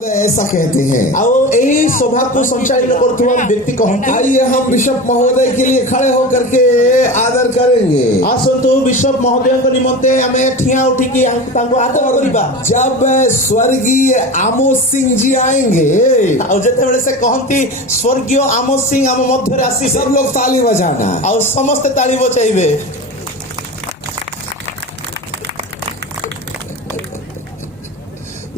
ऐसा कहते हैं। यही सभा को संचालित करथुवा व्यक्ति कहते आइए हम बिशप महोदय के लिए खड़े होकर के आदर करेंगे। आसंतु बिशप महोदय को निमंते हमें ठिया उठी की तांको आदर करिबा। जब स्वर्गीय आमोस सिंह जी आएंगे और जेते बेले से कहंती स्वर्गीय आमोस सिंह हम मध्य राशि सब लोग ताली बजाना और समस्त ताली बजाइबे।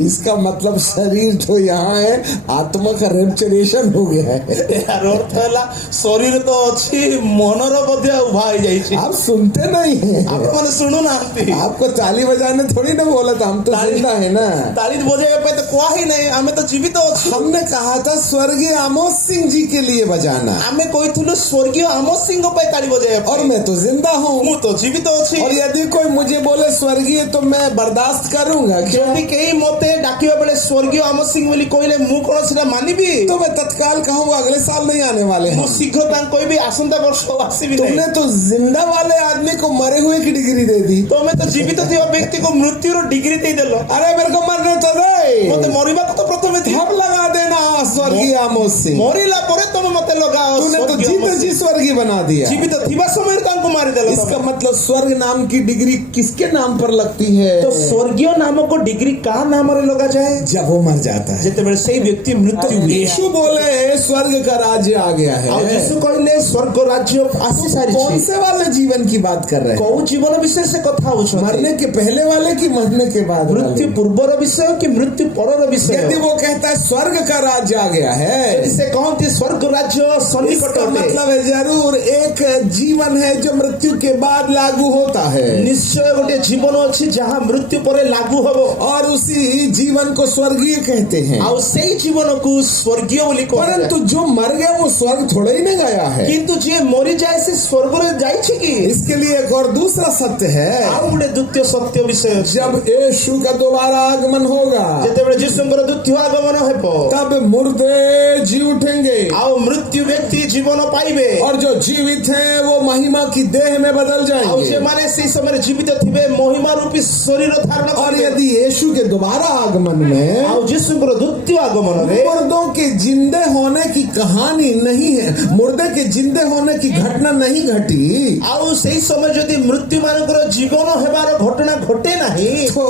इसका मतलब शरीर तो यहाँ है, आत्मा का रेप्चरेशन हो गया है। यार अर्थ है शरीर तो अच्छी मनर बध्य उभा हो जाइए। आप सुनते नहीं हैं, आप मैंने सुनो ना आपको ताली बजाने थोड़ी ना बोला था, हम तो जिंदा है ना। ताली बजाए पे तो कोई ही नहीं, हमें तो जीवित तो हमने कहा था स्वर्गीय आमोस सिंह जी के लिए बजाना। हमें कोई थुलो स्वर्गीय आमोस सिंह को पे ताली बजाए और मैं तो जिंदा हूँ, मु तो जीवित अच्छी। और यदि कोई मुझे बोले स्वर्गीय तो मैं बर्दाश्त करूंगा। क्योंकि कई मोते डाकिया बेले स्वर्गीय आमोस सिंह बोली कोइले मु कोन सेटा मानिबी तो मैं तत्काल कहूंगा अगले साल नहीं आने वाले हैं। शीघ्र तां कोई भी आसंता वर्ष आसीबी नहीं। तुमने तो जिंदा वाले आदमी को मरे हुए की डिग्री दे दी। तो मैं तो जीवित थिया व्यक्ति को मृत्यु रो डिग्री दे देलो। अरे मेरे को मरने तो दे, मते मरिबा को तो प्रथम थी हम लगा देना स्वर्गीय आमोस सिंह। मरिला परे तुम मते लगाओ। तूने तो जीते जी स्वर्गीय बना दिया। जीवित थिबा समय तां को मारी देलो। इसका मतलब स्वर्ग नाम की डिग्री किसके नाम पर लगती है? तो स्वर्गीय नामों को डिग्री का नाम रे लगा जाए जब वो मर जाता है। जितने सही व्यक्ति मृत्यु यीशु बोले स्वर्ग का राज्य आ गया है। और यीशु कहले स्वर्ग राज्य आसी सारी। कौन से वाले जीवन की बात कर रहे हैं? कौन जीवन विषय से कथा हो? मरने के पहले वाले की मरने के बाद? मृत्यु पूर्वर विषय की मृत्यु पर विषय? यदि वो कहता है स्वर्ग का राज्य आ गया है, इसे कहते स्वर्ग राज्य सन्निकट मतलब है जरूर एक जीवन है जो मृत्यु के बाद लागू होता है। निश्चय गोटे जीवन अच्छी जहाँ मृत्यु पर लागू हो, और उसी जीवन को स्वर्गीय कहते हैं। और सही जीवन को स्वर्गीय बोली। परंतु जो मर गया वो स्वर्ग थोड़ा ही नहीं गया है, किंतु जे मरी जाए से स्वर्ग रे जाई छी की। इसके लिए एक और दूसरा सत्य है। और गोटे द्वितीय सत्य विषय, जब यीशु का दोबारा आगमन होगा, जेतेबेले यीशुଙ୍କର द्वितीय आगमन हेबो, तब मुर्दे जी उठेंगे और मृत्यु व्यक्ति जीवन पाइबे, और जो जीवित हैं वो महिमा की देह में बदल जाएंगे। और जे माने से समय जीवित थिबे महिमा रूपी शरीर धारण करिबे। और यदि यीशु के दोबारा आगमन में और यीशुଙ୍କର द्वितीय आगमन रे मुर्दों के जिंदे होने की कहानी नहीं है, मुर्दे के जिंदे होने की घटना नहीं घटी, और सही समय यदि मृत्यु मानकर जीवन हेबार घटना घटे नहीं, तो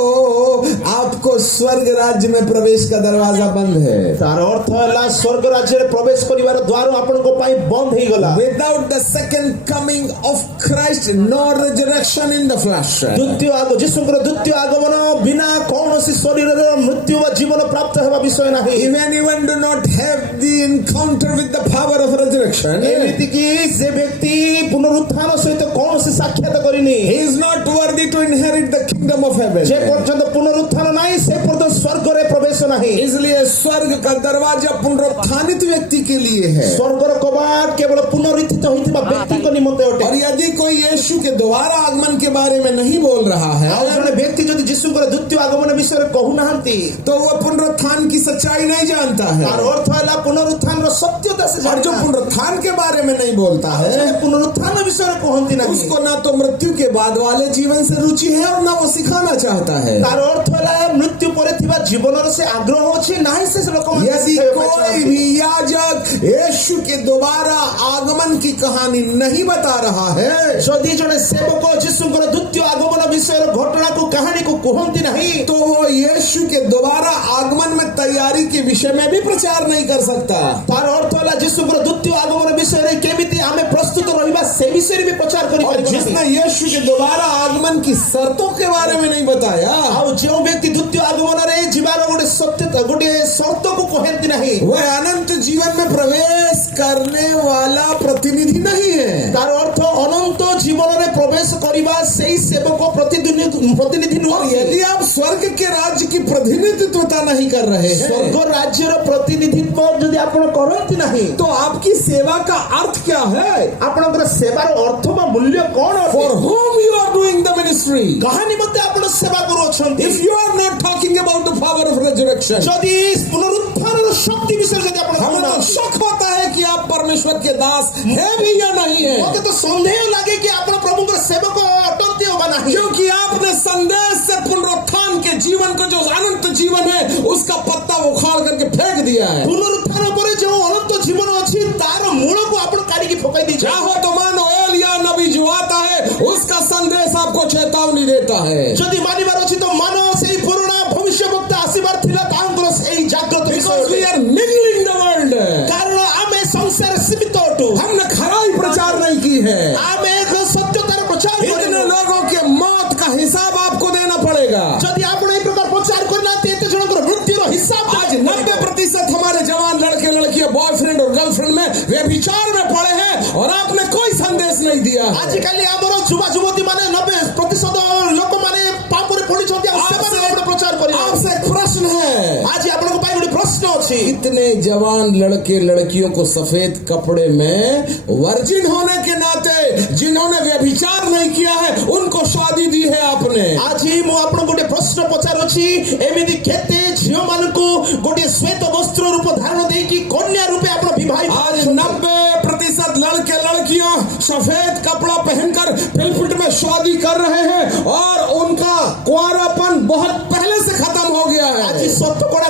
आपको स्वर्ग राज्य में प्रवेश का दरवाजा बंद है। तार अर्थ है स्वर्ग राज्य रे प्रवेश करिवार द्वार आपन को पाई बंद हो गला। Without the second coming of Christ, no resurrection in the flesh. द्वितीय आगमन बिना कौनसी शरीर मृत्यु व जीवन प्राप्त हेबा विषय नहीं। If anyone do not have the encounter with the power of resurrection, एमिति कि जे व्यक्ति पुनरुत्थान सहित कौनसी साक्षात करिनी, he is not worthy to inherit the kingdom of heaven. जे पर्यंत पुनरुत्थान नहीं से पर्यंत स्वर्ग रे प्रवेश नहीं। इसलिए स्वर्ग का दरवाजा पुनरुत्थानित व्यक्ति के लिए है। स्वर्ग रो कवाट केवल पुनरुत्थित होइतिबा व्यक्ति को निमंते होते। और यदि कोई यीशु के दोबारा आगमन के बारे में नहीं बोल रहा है, और जने व्यक्ति यदि यीशुଙ୍କର द्वितीय आगमन विषय रे कहू नाहंती, तो वो पुनरुत्थान की सच्चाई नहीं जानता है। और अर्थ है पुनरुत्थान रो सत्यता से और जो पुनरुत्थान के बारे में नहीं बोलता है, पुनरुत्थान विषय रे कहंती नहीं, उसको ना तो मृत्यु के बाद वाले जीवन से रुचि है और ना वो सिखाना चाहता है। तार अर्थ है मृत्यु परे थिबा जीवन से आग्रह अछि नाही से लोक। यदि कोई भी याजक यीशु के दोबारा आगमन की कहानी नहीं बता रहा है, यदि जने सेवक यीशुଙ୍କର द्वितीय आगमन विषय घटना को कहानी को कहंती नहीं, तो वो यीशु के दोबारा आगमन में तैयारी के विषय में भी प्रचार नहीं कर सकता। तार अर्थ है यीशुଙ୍କର द्वितीय आगमन विषय रे केमिति हमें प्रस्तुत रहिबा से विषय भी प्रचार करि परिबो। जिसने यीशु के दोबारा आगमन की शर्तों के बारे में नहीं बताया, और जो व्यक्ति द्वितीय आगमन रे जीवन गोटे सत्य गोटे शर्त को कहंती नहीं, वह अनंत जीवन में प्रवेश करने वाला प्रतिनिधि नहीं है। तार अर्थ अनंत जीवन में प्रवेश करिबा सही सेवक प्रतिनिधि नुह। यदि आप स्वर्ग के राज्य की प्रतिनिधित्वता नहीं कर रहे हैं, स्वर्ग राज्य रो प्रतिनिधित्व यदि आपण करंती नहीं, तो आपकी सेवा का अर्थ क्या है? आपनकर सेवार अर्थ व मूल्य कोन है? For whom you are doing the ministry? कहानी मते आपण सेवा करू अछंती। If you are not talking about the power of resurrection, यदि पुनरुत्थान रो शक्ति विषय यदि आपण हमें तो शक होता है कि आप परमेश्वर के दास हैं भी या नहीं है। मते तो संदेह लागे कि आपण प्रभुकर सेवक अटंती होबा नहीं, क्योंकि आपने संदेश से पुनरुत्थान के जीवन को जो अनंत जीवन है उस उसका पत्ता उखाड़ करके फेंक दिया है। पुनरुत्थान पर जो अनंत जीवन अच्छी तार मूल को आप काढ़ी फकाई दी चाहो तो मानो एलिया नबी जो आता है उसका संदेश आपको चेतावनी देता है। जदि मानिबार अछि तो मानो सेही पुराना भविष्यवक्ता आसीबार थिला तांकर सेही जागृत Because we are mingling the world. कारण आमे संसार सीमित अटु हमने खराई प्रचार नहीं की है। आमे एक सत्यतार प्रचार इतने लोगों के मौत का हिसाब आपको देना पड़ेगा। जदि आपण एई प्रकार प्रचार करना ते एते जनकर मृत्युर हिसाब आज 90% हमारे जवान लड़के लड़कियां बॉयफ्रेंड और गर्लफ्रेंड में व्यभिचार में पड़े हैं और आपने कोई संदेश नहीं दिया है। आजिकाली हमर युवा युवती माने 90% लोक माने पाप रे पड़ी छथि आपसे प्रचार करी। आपसे एक प्रश्न है, आज आपन को पाई गोटे प्रश्न अछि इतने जवान लड़के लड़कियों को सफेद कपड़े में वर्जिन होने के नाते जिन्होंने व्यभिचार नहीं किया है उनको शादी दी है आपने। आज मु आपन गोटे प्रश्न पचार अछि एमिति केते झियो मानकु गोटे श्वेत वस्त्र रूप धारण देई कि कन्या रूपे आपन विवाह। आज 90% लड़के लड़कियां सफेद कपड़ा पहनकर पिलपिट में शादी कर रहे हैं और उनका कुंवारापन बहुत पहले से खत्म हो गया है। आज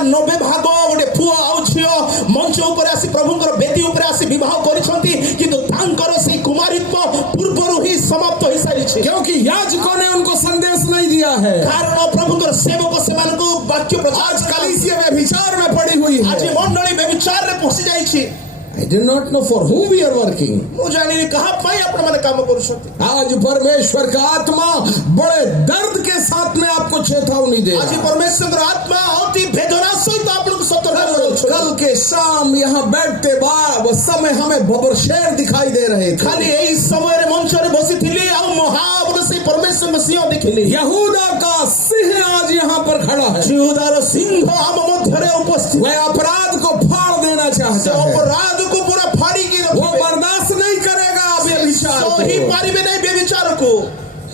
90% गोटे पुआ आउ झियो मंच ऊपर आसी प्रभुଙ୍କର बेदी ऊपर आसी विवाह करिसंती किंतु तांकर से कुमारित्व पूर्वरु ही समाप्त होई सारी छै क्योंकि याजकों ने उनको संदेश नहीं दिया है। कारण प्रभुଙ୍କର सेवक सेमानको वाक्य प्रचार आज कलीसिया में विचार में पड़ी हुई आज है। मंडली में विचार रे पहुंची जाई छी। I do not know for whom we are working. मु जानि कहां पाई आपण माने काम करूछथि। आज परमेश्वर का आत्मा बड़े दर्द के साथ में आपको चेतावनी दे। आज परमेश्वर आत्मा अति वेदना सहित आपको सतर्क करूछ। कल के शाम यहाँ बैठते बाद समय हमें बबरशेर दिखाई दे रहे थे। खाली यही समय रे मंच रे बसी थिली आ महाबल से परमेश्वर सिंह देखिली। यहूदा का सिंह आज यहाँ पर खड़ा है। यहूदा सिंह हम मध्य रे उपस्थित। वह अपराध को फाड़ देना चाहता है। अपराध को पूरा फाड़ी की वो बर्दाश्त नहीं करेगा व्यभिचार को। सही पारिबे नहीं व्यभिचार को।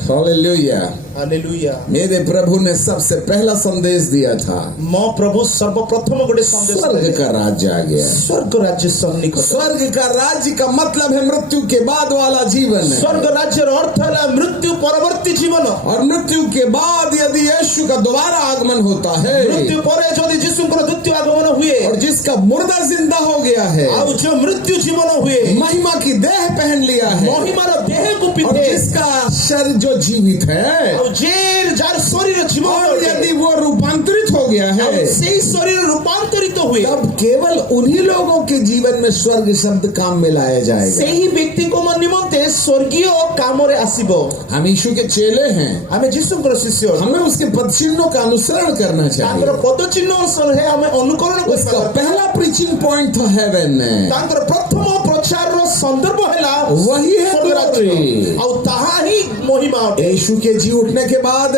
Hallelujah hallelujah. मेरे प्रभु ने सबसे पहला संदेश दिया था, मो प्रभु सर्वप्रथम गोटे संदेश स्वर्ग का राज्य आ गया। स्वर्ग राज्य सन्निकट। स्वर्ग का राज्य का मतलब है मृत्यु के बाद वाला जीवन। स्वर्ग राज्य अर्थ है मृत्यु परवर्ती जीवन। और मृत्यु के बाद यदि यीशु का दोबारा आगमन होता है, मृत्यु पर यदि यीशुଙ୍କର द्वितीय आगमन हुए और जिसका मुर्दा जिंदा हो गया है और जो मृत्यु जीवन हुए महिमा की देह पहन लिया है महिमार देह को और पिंधे जिसका शरीर जो जीवित है और जेर जार शरीर जीवन और यदि वो रूपांतरित हो गया है सही शरीर रूपांतरित हुए तब केवल उन्हीं लोगों के जीवन में स्वर्ग शब्द काम में लाया जाएगा। सही व्यक्ति को मन निमंते स्वर्गीय काम रे आसीबो। हम यीशु के चेले हैं, हमें यीशुଙ୍କର शिष्य हमें उसके पदचिन्हों का अनुसरण करना चाहिए। तांकर पदचिन्ह अनुसरण है हमें अनुकरण उसका करना। पहला प्रीचिंग पॉइंट था हेवन। तांकर प्रथम प्रचार रो संदर्भ हैला वही है glory। और ताहा ही महिमा अटे। यीशु के जी उठने के बाद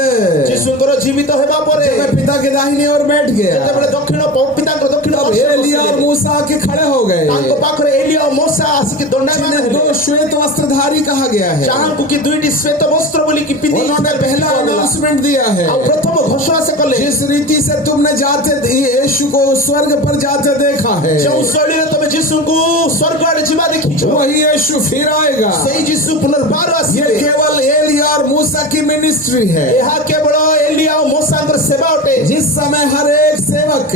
यीशुଙ୍କର जीवित हेबा परे जब वह पिता के दाहिने ओर बैठ गया, जेतेबेले दक्षिण पिताଙ୍କର दक्षिण तब एलिया और मूसा आके खड़े हो गए। तांको पाखरे एलिया और मूसा आसिक दंडायमान जिन्हें हेले। दो श्वेत वस्त्रधारी कहा गया है, जहां की दुईटी श्वेत वस्त्र बोली की पिंदी उन्होंने पहला अनाउंसमेंट दिया है। और प्रथम घोषणा से कले जिस रीति से तुमने जाते यीशु को स्वर्ग पर जाते देखा है, जो शैली तमे यीशु को स्वर्ग आड़े जीवा देखिछो वही यीशु फिर आएगा। सही यीशु पुनर्बार ये आसीबे। केवल एलिया और मूसा की मिनिस्ट्री है। यह केवल एलिया और मूसाଙ୍କର सेवा अटे। जिस समय हर एक सेवक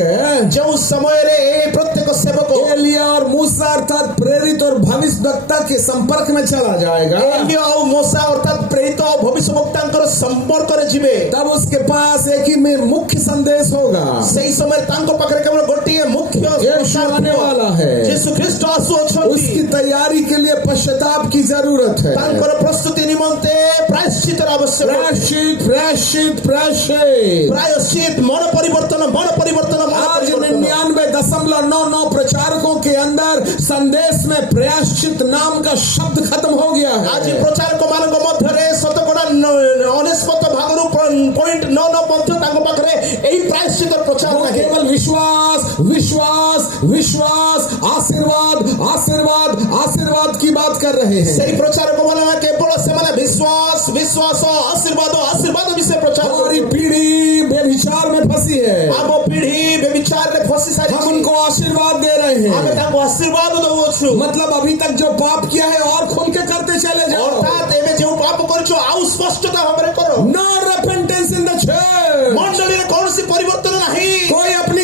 जो समय रे प्रत्येक सेवक एलिया और मूसा अर्थात प्रेरित और भविष्यवक्ता के संपर्क में चला जाएगा, एलिया और मूसा अर्थात प्रेरित और भविष्यवक्ताଙ୍କର संपर्क रे जिवे, तब उसके पास एक ही में मुख्य संदेश होगा। सही समय तांको पाखरे केवल गोटिए मुख्य यीशु आने वाला है। यीशु ख्रीष्ट आसु अछंती। उसकी तैयारी के लिए पश्चाताप की जरूरत है। तांकर प्रस्तुति निमंते प्रायश्चित आवश्यक। प्रायश्चित प्रायश्चित प्रायश्चित प्रायश्चित मन परिवर्तन आज 99.99 प्रचारकों के अंदर संदेश में प्रायश्चित नाम का शब्द खत्म हो गया है। आज प्रचारक मानक मध्यरे शतकड़ा 99.99 मध्य तांको पाखरे एही प्रायश्चित प्रचार वो नाही। केवल विश्वास विश्वास विश्वास आशीर्वाद आशीर्वाद आशीर्वाद की बात कर रहे हैं। सही प्रचारक माने केवल से माने विश्वास विश्वास आशीर्वाद आशीर्वाद विषय प्रचार। हमारी पीढ़ी व्यभिचार में फंसी है। अब पीढ़ी व्यभिचार में फंसी सारी। हम उनको आशीर्वाद दे रहे हैं। हमें तांको आशीर्वाद दो छु। मतलब अभी तक जो पाप किया है और खुल के करते चले जाओ। अर्थात एमे जो पाप करछो आउ स्पष्टता हमरे करो। No repentance in the church. मंडली रे कौन सी परिवर्तन नहीं। कोई अपनी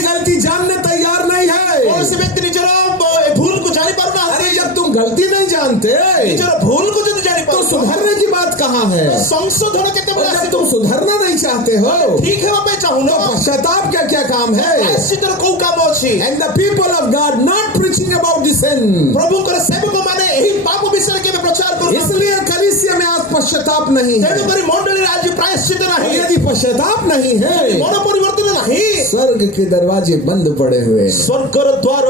जानते ନିଜର ଭୁଲକୁ ଯଦି तो ଜାଣିପାରୁଛ सुधरने की बात कहाँ है? ସଂଶୋଧନ और କେତେବେଳେ जब ଆସିବ तुम सुधरना नहीं चाहते हो ଠିକ ହେବା ପାଇଁ ଚାହୁଁନ तो पश्चाताप क्या क्या काम है? ପ୍ରାୟଶ୍ଚିତ୍ତର କୋଉ କାମ ଅଛି And the people of God not preaching about the sin. ପ୍ରଭୁଙ୍କର ସେବକ ମାନେ ଏହି ପାପ ବିଷୟରେ କେବେ ପ୍ରଚାର କରୁନାହାନ୍ତି इसलिए कलीसिया में आज पश्चाताप नहीं है। ତେଣୁକରି ମଣ୍ଡଳୀରେ ଆଜି ପ୍ରାୟଶ୍ଚିତ और ନାହିଁ यदि पश्चाताप नहीं है ମନ ପରିବର୍ତ୍ତନ ନାହିଁ स्वर्ग के दरवाजे बंद पड़े हुए हैं। ସ୍ୱର୍ଗର ଦ୍ୱାର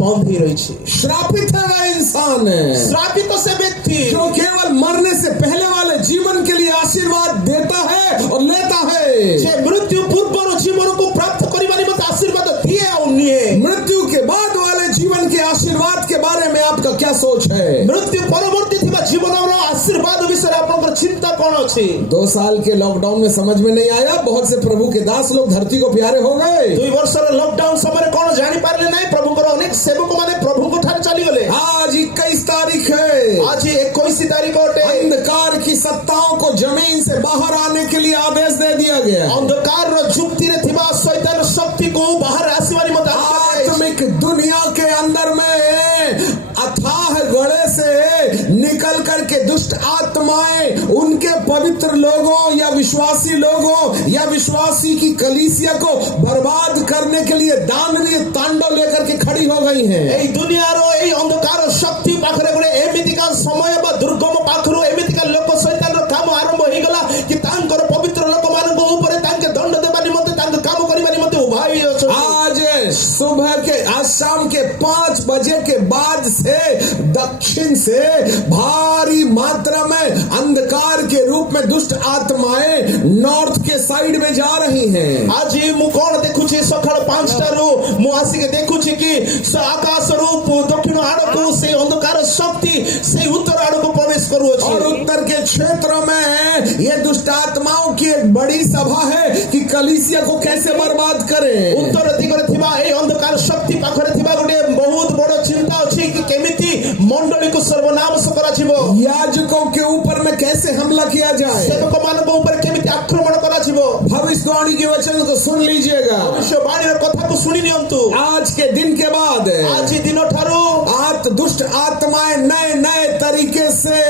ବନ୍ଦ ହେଇ ରହିଛି श्रापित है वह इंसान ଶ୍ରାପିତ ସେ ବ୍ୟକ୍ତି जो केवल मरने से पहले वाले जीवन के लिए आशीर्वाद देता है और लेता है। ସେ ମୃତ୍ୟୁ ପୂର୍ବର ଜୀବନକୁ ପ୍ରାପ୍ତ କରିବା ନିମନ୍ତେ ଆଶୀର୍ବାଦ ଦିଏ ଆଉ ନିଏ मृत्यु के बाद वाले जीवन के आशीर्वाद के बारे में आपका क्या सोच है? ମୃତ୍ୟୁ ପରବର୍ତ୍ତୀ ଥିବା ଜୀବନର ଆଶୀର୍ବାଦ ବିଷୟରେ ଆପଣଙ୍କର ଚିନ୍ତା କଣ ଅଛି 2 साल के लॉकडाउन में समझ में नहीं आया, बहुत से प्रभु के दास लोग धरती को प्यारे हो गए। 2 ବର୍ଷର ଲକଡାଉନ ସମୟରେ କଣ ଜାଣିପାରିଲେ ନାହିଁ ପ୍ରଭୁଙ୍କର ଅନେକ ସେବକ ମାନେ ପ୍ରଭୁଙ୍କ ଠାରୁ ଚାଲିଗଲେ आज 21 तारीख है। ଆଜି 21 ତାରିଖ ଅଟେ अंधकार की सत्ताओं को जमीन से बाहर आने के लिए आदेश दे दिया गया। ଅନ୍ଧକାରର ଯୁକ୍ତିରେ ଥିବା ଶୈତାନ ଶକ୍ତିକୁ ବାହାରେ ଆସିବା ନିମନ୍ତେ ଆଦେଶ ଦିଆଯାଇଛି। आत्मिक दुनिया के अंदर में अथाह गड़े से निकल करके दुष्ट आत्माएं उनके पवित्र लोगों या विश्वासी की कलीसिया को बर्बाद करने के लिए दानवीय तांडव लेकर के खड़ी हो गई हैं। এই ଦୁନିଆର এই ଅନ୍ଧକାର ଶକ୍ତି ପାଖରେ ଗୋଟେ ଏମିତିକା ସମୟ ବା ଦୁର୍ଗମ ପାଖରୁ ଏମିତିକା ଲୋକ ଶୈତାନର କାମ ଆରମ୍ଭ ହେଇଗଲା କି ତାଙ୍କର ପବିତ୍ର ଲୋକମାନଙ୍କ ଉପରେ ତାଙ୍କେ ଦଣ୍ଡ ଦେବା ନିମନ୍ତେ ତାଙ୍କ କାମ କରିବା ନିମନ୍ତେ ଉଭା ହୋଇ ଅଛନ୍ତି। आज शाम के 5 बजे के बाद से दक्षिण से भारी मात्रा में अंधकार के रूप में दुष्ट आत्माएं नॉर्थ के साइड में जा रही हैं। ଆଜି ମୁଁ କଣ ଦେଖୁଛି ସକାଳ 5ଟାରୁ ମୁଁ ଆସିକି ଦେଖୁଛି କି ଆକାଶରୁ ଦକ୍ଷିଣ ଆଡକୁ ସେଇ ଅନ୍ଧକାର ଶକ୍ତି ସେଇ ଉତ୍ତର ଆଡକୁ ପ୍ରବେଶ କରୁଅଛି और उत्तर के क्षेत्रों में ये दुष्ट आत्माओं की एक बड़ी सभा है कि कलीसिया को कैसे बर्बाद करें। ଉତ୍ତର ଦିଗରେ ଥିବା এই ଅନ୍ଧକାର ଶକ୍ତି ପାଖରେ ଥିବା ଗୋଟେ ବହୁତ ବଡ ଚିନ୍ତା ଅଛି କି କେମିତି ମଣ୍ଡଳୀକୁ ସର୍ବନାଶ କରାଯିବ याजकों के ऊपर में कैसे हमला किया जाए। ସେବକମାନଙ୍କ ଉପରେ କେମିତି ଆକ୍ରମଣ କରାଯିବ भविष्यवाणी के वचन को सुन लीजिएगा। ଭବିଷ୍ୟବାଣୀର କଥାକୁ ଶୁଣି ନିଅନ୍ତୁ आज के दिन के बाद ଆଜି ଦିନଠାରୁ दुष्ट आत्माएं नए नए तरीके से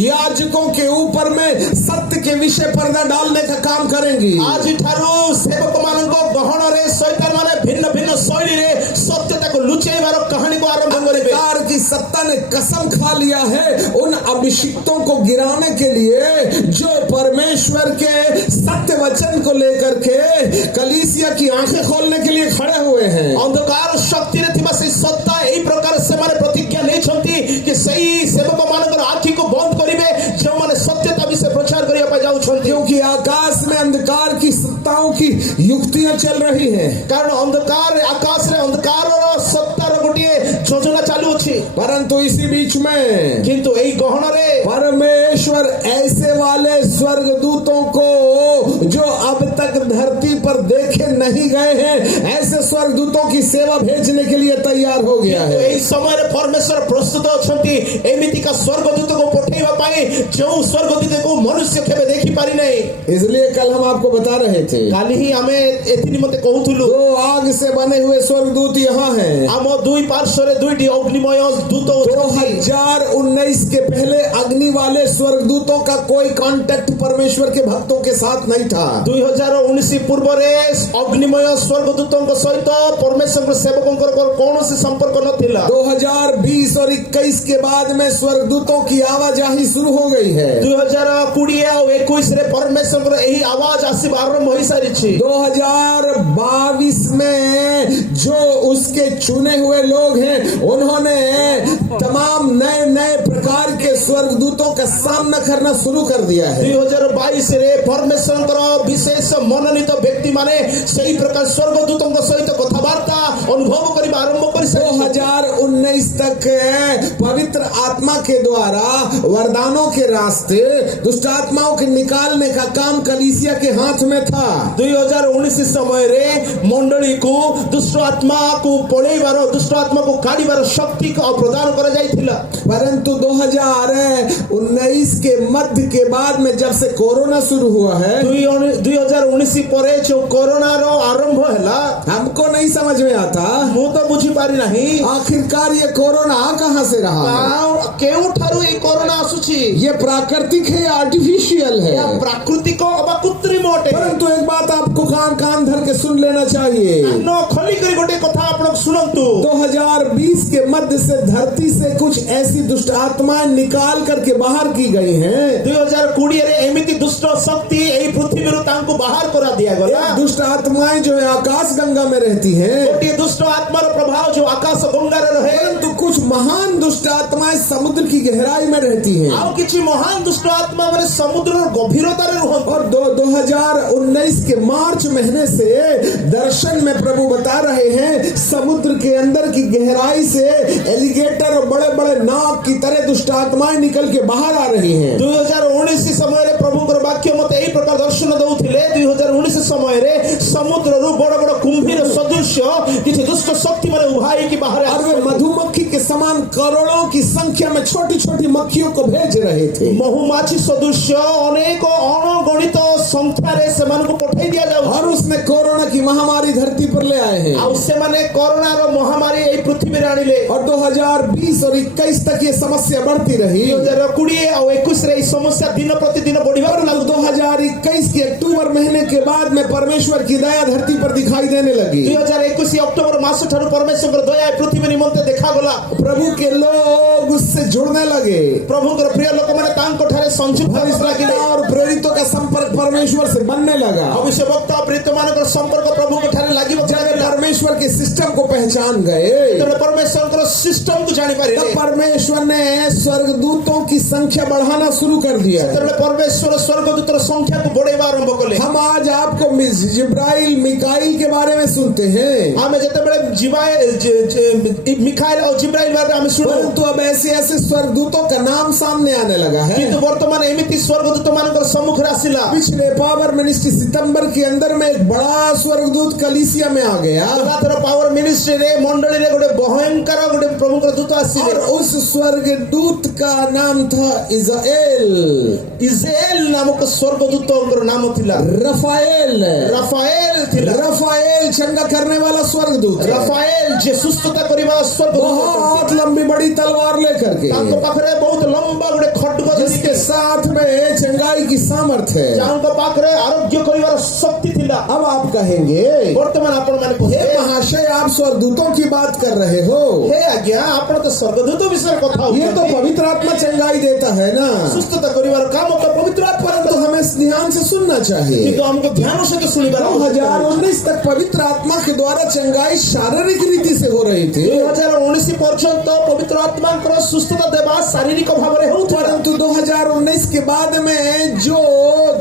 याजकों के ऊपर में सत्य के विषय पर्दा डालने का काम करेंगी। ଆଜିଠାରୁ ସେବକମାନଙ୍କ ଗହଣରେ ଶୈତାନ ମାନେ ଭିନ୍ନ ଭିନ୍ନ ଶୈଳୀରେ ସତ୍ୟତାକୁ ଲୁଚେଇବାର କାହାଣୀକୁ ଆରମ୍ଭ କରିବେ। अंधकार की सत्ता ने कसम खा लिया है उन अभिषिक्तों को गिराने के लिए जो परमेश्वर के सत्य वचन को लेकर के कलीसिया की आंखें खोलने के लिए खड़े हुए हैं। ଅନ୍ଧକାର ଶକ୍ତିରେ ଥିବା ସେଇ ସତ୍ତା ଏହି ପ୍ରକାର ସେମାନେ ପ୍ରତିଜ୍ଞା ନେଇଛନ୍ତି କି ସେଇ ସେବକମାନଙ୍କର ଆଖିକୁ ବନ୍ଦ କରିବେ ଯେଉଁମାନେ ସତ୍ୟତା ବିଷୟ ପ୍ରଚାର କରିବା ପାଇଁ ଯାଉଛନ୍ତି। क्योंकि आकाश में अंधकार की सत्ताओं की युक्तियां चल रही हैं। କାରଣ ଅନ୍ଧକାର ଆକାଶରେ ଅନ୍ଧକାରର ସତ୍ତାର ଗୋଟିଏ ଯୋଜନା ଚାଲୁଅଛି परंतु इसी बीच में କିନ୍ତୁ ଏହି ଗହଣରେ परमेश्वर ऐसे वाले स्वर्गदूतों को जो अब तक धरती पर देखे नहीं गए हैं ऐसे स्वर्गदूतों की सेवा भेजने के लिए तैयार हो गया है। ଏହି ସମୟରେ ପରମେଶ୍ୱର ପ୍ରସ୍ତୁତ ଅଛନ୍ତି ଏମିତିକା ସ୍ୱର୍ଗଦୂତକୁ ପଠେଇବା ପାଇଁ ଯେଉଁ ସ୍ୱର୍ଗଦୂତକୁ ମନୁଷ୍ୟ କେବେ ଦେଖି ପାରିନାହିଁ। इसलिए कल हम आपको बता रहे थे କାଲି ହିଁ ଆମେ ଏଥି ନିମନ୍ତେ କହୁଥିଲୁ 2 आग से बने हुए स्वर्गदूत यहाँ हैं। ଆମ ଦୁଇ ପାର୍ଶ୍ୱରେ ଦୁଇଟି ଅଗ୍ନିମୟ ଦୂତ ଅଛନ୍ତି। 2019 के पहले अग्नि वाले स्वर्गदूतों का कोई कांटेक्ट परमेश्वर के भक्तों के साथ नहीं था। 2019 ପୂର୍ବରେ ଅଗ୍ନିମୟ ସ୍ୱର୍ଗଦୂତଙ୍କ ସହିତ ପରମେଶ୍ୱରଙ୍କ ସେବକଙ୍କର କୌଣସି ସମ୍ପର୍କ ନଥିଲା। 2020 और 21 के बाद में स्वर्गदूतों की आवाजाही शुरू हो गई है। 2020 ଆଉ 21 ରେ ପରମେଶ୍ୱରଙ୍କର ଏହି ଆୱାଜ ଆସିବା ଆରମ୍ଭ ହୋଇସାରିଛି। 2022 में जो उसके चुने हुए लोग हैं उन्होंने तमाम नए नए प्रकार के स्वर्गदूतों का सामना करना शुरू कर दिया है। 2022 ରେ ପରମେଶ୍ୱରଙ୍କର ବିଶେଷ ମନୋନୀତ ବ୍ୟକ୍ତି ମାନେ ସେହି ପ୍ରକାର ସ୍ୱର୍ଗଦୂତଙ୍କ ସହିତ କଥାବାର୍ତ୍ତା ଅନୁଭବ କରିବା ଆରମ୍ଭ କରିସାରିଛନ୍ତି। 2019 तक पवित्र आत्मा के द्वारा वरदानों के रास्ते दुष्ट आत्माओं के निकालने का काम कलीसिया के हाथ में था। 2019 ସମୟରେ ମଣ୍ଡଳୀକୁ ଦୁଷ୍ଟ ଆତ୍ମାକୁ ପଳେଇବାର ଦୁଷ୍ଟ ଆତ୍ମାକୁ କାଢିବାର ଶକ୍ତି ପ୍ରଦାନ କରାଯାଇଥିଲା। परंतु 2019 के मध्य के बाद में जब से कोरोना शुरू हुआ है 2019 ପରେ ଯେଉଁ କରୋନାର ଆରମ୍ଭ ହେଲା हमको नहीं समझ में आता ମୁଁ ତ ବୁଝି ପାରି ନାହିଁ आखिरकार ये कोरोना कोरोना कहाँ से रहा है? केउठारु ए कोरोना आसुछि ये प्राकृतिक है या आर्टिफिशियल है? या प्राकृतिक अबा कृत्रिम अटे। परंतु एक बात आपको कान धर के सुन लेना चाहिए। न खोली करी गोटे कथा आपण सुनंतु। 2020 के मध्य से धरती से कुछ ऐसी दुष्ट आत्माएं निकाल करके बाहर की गई हैं। 2020 रे एमिति दुष्ट शक्ति एई पृथ्वी रु तांको बाहर करा दिया गला। दुष्ट आत्माएं जो है आकाश गंगा में रहती हैं। गोटे दुष्ट आत्मा रो प्रभाव जो आकाश गंगा रे रहे। परंतु कुछ महान दुष्ट आत्माएं समुद्र की गहराई में रहती हैं। आउ किछि महान दुष्ट आत्मा माने समुद्र रो गभीरता रे रहत। और 2019 के मार्च महीने से दर्शन में प्रभु बता रहे हैं समुद्र के अंदर की गहराई से एलिगेटर और बड़े बड़े नाग की तरह दुष्ट आत्माएं निकल के बाहर आ रही हैं। 2019 समय रे प्रभु को वाक्य मते एई प्रकार दर्शन दउथिले। 2019 समय रे समुद्र रो बड़ बड़ कुंभीर सदृश किछि दुष्ट शक्ति माने उभाई की बाहर और वे मधुमक्खी के समान करोड़ों की संख्या में छोटी छोटी मक्खियों को भेज रहे थे। महुमाछी सदृश अनेक अणगणित संख्या रे सेमान को पठाई दिया जाउ। और उसमें कोरोना की महामारी धरती पर ले आए हैं। आ से माने कोरोना रो महामारी एई पृथ्वी रे आनिले। और 2020 और 21 तक ये समस्या बढ़ती रही। 2020 और 21 रे समस्या दिन प्रतिदिन बढ़िबार लागल। 2021 के अक्टूबर महीने के बाद में परमेश्वर की दया धरती पर दिखाई देने लगी। 2021 अक्टूबर मास ठारू परमेश्वर दया पृथ्वी निमंते देखा गला। प्रभु के लोग उससे जुड़ने लगे। प्रभु के प्रिय लोक माने तांको ठारे संयुक्त लागिले और प्रेरितों का संपर्क परमेश्वर से बनने लगा। अभिषेक प्रेरित मानकर संपर्क प्रभु के ठारे लागि परमेश्वर के सिस्टम को पहचान गए। तो परमेश्वर को सिस्टम को जानि पारे। तब परमेश्वर ने स्वर्गदूतों की संख्या बढ़ाना शुरू कर दिया। तो परमेश्वर स्वर्गदूतर संख्या को बढ़ावा आरंभ कले। हम आज आपको जिब्राइल मिकाइल के बारे में सुनते हैं। हमें जते बड़े मिकाइल और जिब्राइल बारे में सुनो। परंतु अब ऐसे ऐसे स्वर्गदूतों का नाम सामने आने लगा है। किंतु वर्तमान एमिति स्वर्गदूत मानकर सम्मुख रासिला। पिछले पावर मिनिस्ट्री सितंबर के अंदर में एक बड़ा स्वर्गदूत कलीसिया में आ गया। पावर मिनिस्ट्री रे मंडली रे गोटे भयंकर गोटे प्रभु के दूत आसीले। और उस स्वर्गदूत का नाम था इज़राइल। इज़राइल नामक स्वर्गदूत नाम थिला रफाएल। रफाएल थिला। रफाएल चंगा करने वाला स्वर्गदूत। रफाएल जे सुस्तता करिवा स्वर्गदूत। बहुत लंबी बड़ी तलवार लेकर के। तांको पाखरे बहुत लंबा गोटे खड्ग जिसके साथ में चंगाई की सामर्थ्य है। जांको पाखरे आरोग्य करिवार शक्ति थिला। अब आप कहेंगे वर्तमान आपण माने हे महाशय आप स्वर्गदूतों की बात कर रहे हो। हे आज्ञा आपण तो स्वर्गदूत विषय कथा हो। ये तो पवित्र आत्मा चंगाई देता है ना। सुस्तता करिवार काम तो पवित्र आत्मा। तो हमें ध्यान से सुनना चाहिए। किंतु हमको ध्यान से सुनिबार 2019 तक पवित्र आत्मा के द्वारा चंगाई शारीरिक रीति से हो रही थी। 2019 पर्यंत पवित्र आत्मा को सुस्तता देवा शारीरिक भाव रे हो। परंतु 2019 के बाद में जो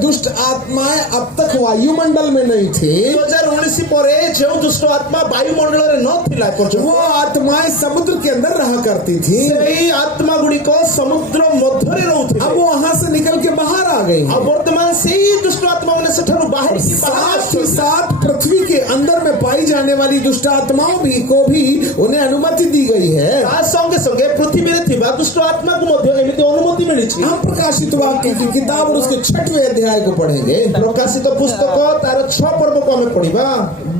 दुष्ट आत्माएं अब तक वायुमंडल में नहीं थी। 2019 परे जो दुष्ट आत्मा वायुमंडल रे न थिला वो आत्माएं समुद्र के अंदर रहा करती थी। सही आत्मा गुडी को समुद्र मध्य रे रहउथि। अब वो वहां से निकल के बाहर आ गई। अब वर्तमान से ही दुष्ट आत्मा माने सेठारु बाहर की साथ ही साथ पृथ्वी के अंदर में पाई जाने वाली दुष्ट आत्माओं भी उन्हें अनुमति दी गई है। संगे संगे पृथ्वी रे थिबा दुष्ट आत्मा को मध्य एमिति अनुमति मिली छी। हम प्रकाशित वाक्य की किताब और उसके 6वें अध्याय को पढ़ेंगे। प्रकाशित पुस्तक तार 6 पर्व को हमें पढ़िबा।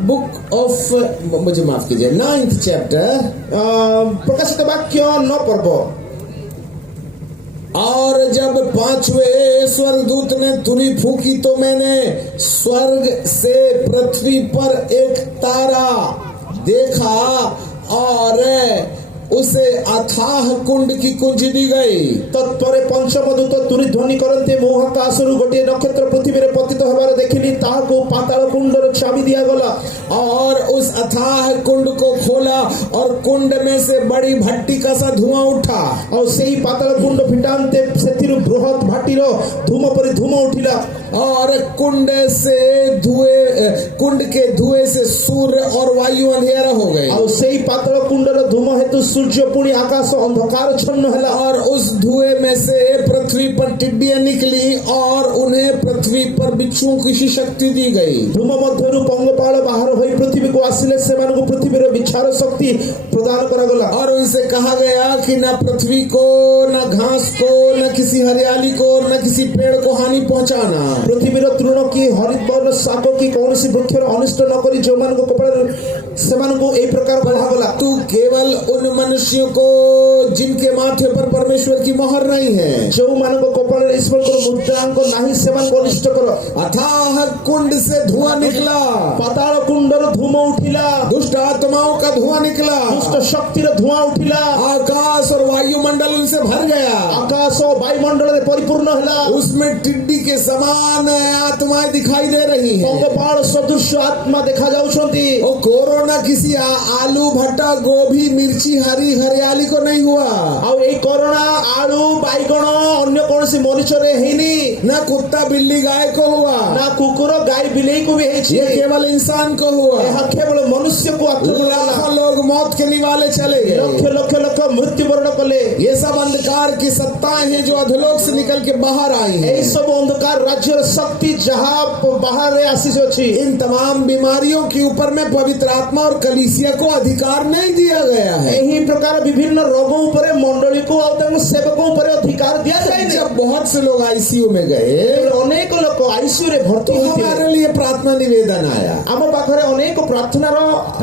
बुक ऑफ मुझे माफ कीजिए 9th चैप्टर प्रकाशित वाक्य 9 पर्व। और जब 5वें स्वर्गदूत ने तुरी फूकी तो मैंने स्वर्ग से पृथ्वी पर एक तारा देखा और उसे अथाह कुंड की कुंजी दी गई। तत्परे पंचम दूत तुरी ध्वनि करते मोह आकाशरु गोटे नक्षत्र पृथ्वी रे पतित होबार देखिली। ताहाको पाताल कुंडर चाबी दिया गला। और उस अथाह कुंड को खोला और कुंड में से बड़ी भट्टी का सा धुआं उठा। और सेही पाताल कुंड फिटांते सेथिरु बृहत भाटीर धूम परि धूम उठिला। और कुंड के धुएं से सूर्य और वायु अंधेरा हो गए। और सेही पाताल कुंडर धूम हेतु सूर्य पुणी आकाश अंधकार छन्न हला। और उस धुएं में से पृथ्वी पर टिड्डियां निकली और उन्हें पृथ्वी पर बिच्छुओं की शक्ति दी गई। धूम मध्यरु पंगपाल बाहर होई पृथ्वी को आसिले सेमान को पृथ्वी रे बिछार शक्ति प्रदान करा गला। और उनसे कहा गया कि न पृथ्वी को न घास को न किसी हरियाली को न किसी पेड़ को हानि पहुंचाना। पृथ्वी रे तृण की हरित वर्ण शाक की कौनसी वृक्ष अनिष्ट न करी जो मान को कपड़ा सेमान को ए प्रकार कहा गला। तू केवल उन मनुष्यों को जिनके माथे पर परमेश्वर की मोहर नहीं है, जो मानक कपाल ईश्वर को मुद्रांक नहीं सेवन को अनिष्ट करो। अथाह कुंड से धुआं निकला, पाताल कुंडर धूम उठिला, दुष्ट आत्माओं का धुआं निकला, दुष्ट शक्तिर धुआं उठिला, आकाश और वायुमंडल उनसे भर गया, आकाश और वायुमंडल रे परिपूर्ण होला, उसमें टिड्डी के समान आत्माएं दिखाई दे रही हैं। पंगपाल सदृश आत्मा देखा जाउछंती। वो कोरोना किसी आलू भट्टा गोभी मिर्ची हरी हरियाली को नहीं हुआ, ଆଉ ଏଇ କରୋନା ଆଳୁ ବାଇଗଣ ଅନ୍ୟ କୌଣସି ମଣିଷରେ ହେଇନି, ना कुत्ता बिल्ली गाय को हुआ, ନା କୁକୁର ଗାଈ ବିଲେଇକୁ ବି ହେଇଛି। ये केवल इंसान को हुआ। ଏହା କେବଳ ମନୁଷ୍ୟକୁ ଆକ୍ରମଣ କଲା। लाखों लोग मौत के निवाले चले गए। ଲକ୍ଷ ଲକ୍ଷ ଲୋକ ମୃତ୍ୟୁବରଣ କଲେ। ये सब अंधकार की सत्ताएं हैं जो अधोलोक से निकल के बाहर आई हैं। ଏଇ ସବୁ ଅନ୍ଧକାର ରାଜ୍ୟର ଶକ୍ତି ଯାହା ବାହାରେ ଆସିଛି। इन तमाम बीमारियों के ऊपर में पवित्र आत्मा और कलीसिया को अधिकार नहीं दिया गया है। ଏହି ପ୍ରକାର ବିଭିନ୍ନ ରୋଗ ଉପରେ ମଣ୍ଡଳୀକୁ ଆଉ ତାଙ୍କ ସେବକ ଉପରେ ଅଧିକାର ଦିଆଯାଏନି। जब बहुत से लोग आईसीयू में गए ଅନେକ ଲୋକ ଆଇସିୟୁରେ ଭର୍ତ୍ତି तो ହୋଇଥିଲେ। हमारे लिए प्रार्थना निवेदन आया, ଆମ ପାଖରେ ଅନେକ ପ୍ରାର୍ଥନାର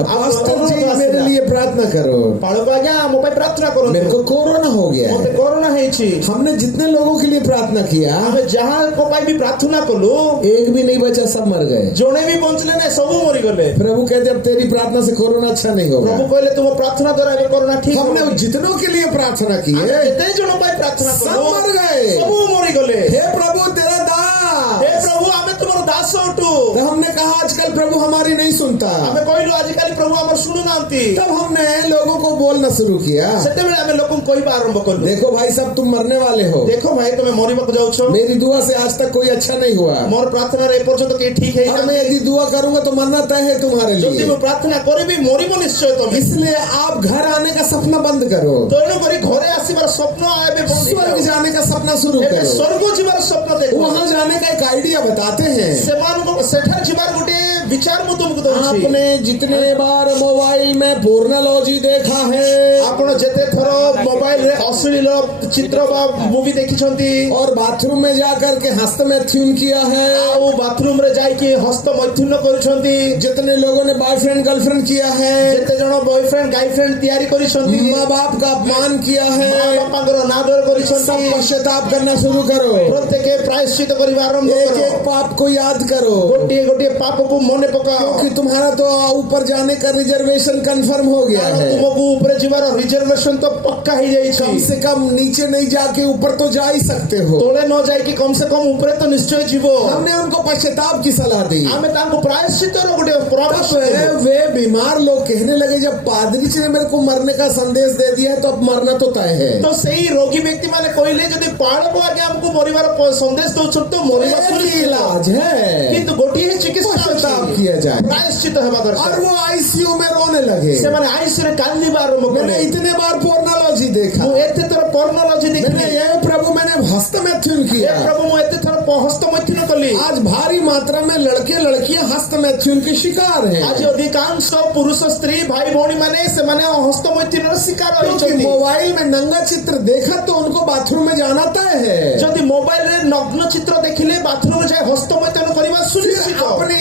पास्टर जी मेरे लिए प्रार्थना करो, ପାଳକ ଆଜ୍ଞା ଆମ ପାଇଁ ପ୍ରାର୍ଥନା କରନ୍ତୁ। मेरे को कोरोना हो गया ମତେ है। କରୋନା ହେଇଛି। हमने जितने लोगों के लिए प्रार्थना किया ଆମେ ଯାହାଙ୍କ ପାଇଁ ବି ପ୍ରାର୍ଥନା କଲୁ एक भी नहीं बचा, सब मर गए। ଜଣେ ବି ବଞ୍ଚିଲେ ନାହିଁ, ସବୁ ମରିଗଲେ। प्रभु कहते अब तेरी प्रार्थना से कोरोना अच्छा नहीं होगा। ପ୍ରଭୁ କହିଲେ ତୁମ ପ୍ରାର୍ଥନା ଦ୍ୱାରା ଏବେ କରୋନା ଠିକ हमने ହବନି। जितनों के लिए प्रार्थना की ଆମେ है ଯେତେ ଜଣ ପାଇଁ ପ୍ରାର୍ଥନା सब କଲୁ मर गए। ସବୁ ମରିଗଲେ। हे प्रभु तेरा दास। ହେ ପ୍ରଭୁ ଆମେ ତୁମର ଦାସ ଅଟୁ। तो हमने कहा आजकल प्रभु हमारी नहीं सुनता, ଆମେ କହିଲୁ ଆଜିକାଲି ପ୍ରଭୁ ଆମର ଶୁଣୁନାହାନ୍ତି। तब हमने लोगों को बोलना शुरू किया, ସେତେବେଳେ ଆମେ ଲୋକଙ୍କୁ କହିବା ଆରମ୍ଭ କଲୁ, देखो भाई साहब तुम मरने वाले हो, ଦେଖ ଭାଇ ତମେ ମରିବାକୁ ଯାଉଛ। मेरी दुआ से आज तक कोई अच्छा नहीं हुआ, ମୋର ପ୍ରାର୍ଥନାରେ ଏପର୍ଯ୍ୟନ୍ତ କେହି ଠିକ और ହେଇନାହାନ୍ତି। मैं यदि दुआ करूंगा तो मरना तय है तुम्हारे ଯଦି लिए। ମୁଁ ପ୍ରାର୍ଥନା କରିବି ମରିବ ନିଶ୍ଚୟ ତମେ। इसलिए आप घर आने का सपना बंद करो, ତେଣୁକରି ଘରେ ଆସିବାର ସ୍ୱପ୍ନ ଏବେ ବନ୍ଦ स्वर्ग ହେଇଯାଉ। जाने का सपना शुरू ଏବେ करो। ସ୍ୱର୍ଗ ଯିବାର ସ୍ୱପ୍ନ ଦେଖ। वहां जाने का एक आइडिया बताते हैं। ସେମାନଙ୍କୁ ସେଠାରେ ଯିବାର ଗୋଟେ ବିଚାର ମୁଁ ତୁମକୁ ଦଉଛି। आपने जितने बार मोबाइल में पोर्नोलॉजी देखा है ଆପଣ ଯେତେ ଥର ମୋବାଇଲରେ ଅଶ୍ଳୀଳ ଚିତ୍ର ବା ମୁଭି ଦେଖିଛନ୍ତି, और बाथरूम में जाकर के हस्त में थ्यून किया है, ଆଉ ବାଥରୁମରେ ଯାଇକି ହସ୍ତ ମୈଥୁନ କରୁଛନ୍ତି, जितने लोगों ने बॉयफ्रेंड गर्लफ्रेंड किया है, ଯେତେ ଜଣ ବୟଫ୍ରେଣ୍ଡ ଗାର୍ଲଫ୍ରେଣ୍ଡ ତିଆରି କରିଛନ୍ତି, माँ बाप का अपमान किया है, ମା ବାପାଙ୍କର ନାଦର सब କରିଛନ୍ତି, पश्चाताप करना शुरू करो। ପ୍ରତ୍ୟେକ ପ୍ରାୟଶ୍ଚିତ କରିବା ଆରମ୍ଭ एक କର। एक पाप को याद करो, ଗୋଟିଏ ଗୋଟିଏ ପାପକୁ ମନେ ପକାଅ। क्योंकि तुम्हारा तो ऊपर जाने का रिजर्वेशन कंफर्म हो गया କାରଣ है। ତୁମକୁ ଉପରେ ଯିବାର ରିଜର୍ଭେସନ ତ ପକ୍କା ହେଇଯାଇଛି। कम से कम नीचे नहीं जाके ऊपर तो जा ही सकते हो। ତଳେ ନ ଯାଇକି କମ ସେ କମ ଉପରେ ତ ନିଶ୍ଚୟ ଯିବ। हमने उनको पश्चाताप की सलाह दी। ଆମେ ତାଙ୍କୁ ପ୍ରାୟଶ୍ଚିତର ଗୋଟେ ପରାମର୍ଶ तब ଦେଲୁ। वे बीमार लोग कहने लगे जब पादरी जी ने मेरे को मरने का संदेश दे दिया है तो अब मरना तो तय है। ତ ସେଇ ରୋଗୀ ବ୍ୟକ୍ତି ମାନେ କହିଲେ ଯଦି ପାଳକ ଆଜ୍ଞା ଆମକୁ ମରିବାର ସନ୍ଦେଶ ଦଉଛନ୍ତି ତ ମରିବା एक ही ସୁନିଶ୍ଚିତ। इलाज है, କିନ୍ତୁ ଗୋଟିଏ ହିଁ ଚିକିତ୍ସା पश्चाताप ଅଛି, किया जाए। ପ୍ରାୟଶ୍ଚିତ ହେବା और ଦରକାର। वो आईसीयू में रोने लगे। ସେମାନେ ଆଇସିୟୁରେ କାନ୍ଦିବା ଆରମ୍ଭ କଲେ। मैंने इतने बार पोर्नोलॉजी देखा, ମୁଁ ଏତେ ଥର ପର୍ନୋଲଜି मैंने ଦେଖିଲି। ये प्रभु मैंने हस्त में थ्यून ଏ किया। ପ୍ରଭୁ ମୁଁ ଏତେ ଥର ହସ୍ତମୈଥୁନ କଲି। आज भारी मात्रा में लड़के लड़कियां हस्त में थ्यून के शिकार ଆଜି हैं, ଅଧିକାଂଶ ପୁରୁଷ ସ୍ତ୍ରୀ ଭାଇ ଭଉଣୀ ମାନେ ସେମାନେ ହସ୍ତମୈଥୁନର ଶିକାର क्योंकि ହୋଇଛନ୍ତି। मोबाइल में नंगा चित्र देखा तो उनको बाथरूम में जाना तय है। ଯଦି ମୋବାଇଲରେ ନଗ୍ନ ଚିତ୍ର ଦେଖିଲେ ବାଥରୁମରେ ଯାଇ ହସ୍ତମୈଥୁନ କରିବା ସୁନିଶ୍ଚିତ। अपनी